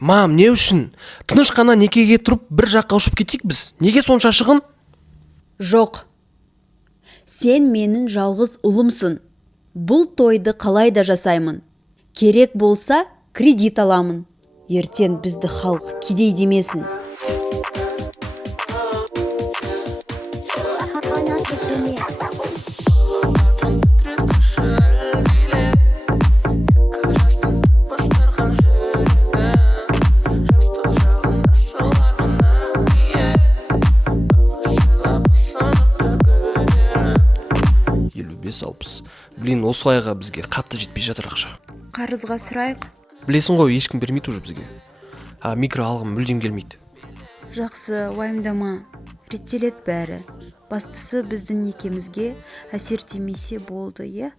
Мам, не үшін? Тыныш қана некеге тұрып бір жаққа ұшып кетейік біз. Неге сонша шығын? Жоқ. Сен менің жалғыз ұлымсың. Бұл тойды қалай да жасаймын. Керек болса, кредит аламын. Ертең бізді халық кедей демесін. Блин, осы айға бізге қатты жетпей жатыр ақша. Қарызға сұрайық. Білесің ғой, ешкім бермейді уже бізге. Микро алғым мүлдем келмейді. Жақсы, уайымдама. Реттелет бәрі. Бастысы біздің некемізге әсер тимесе болды, е?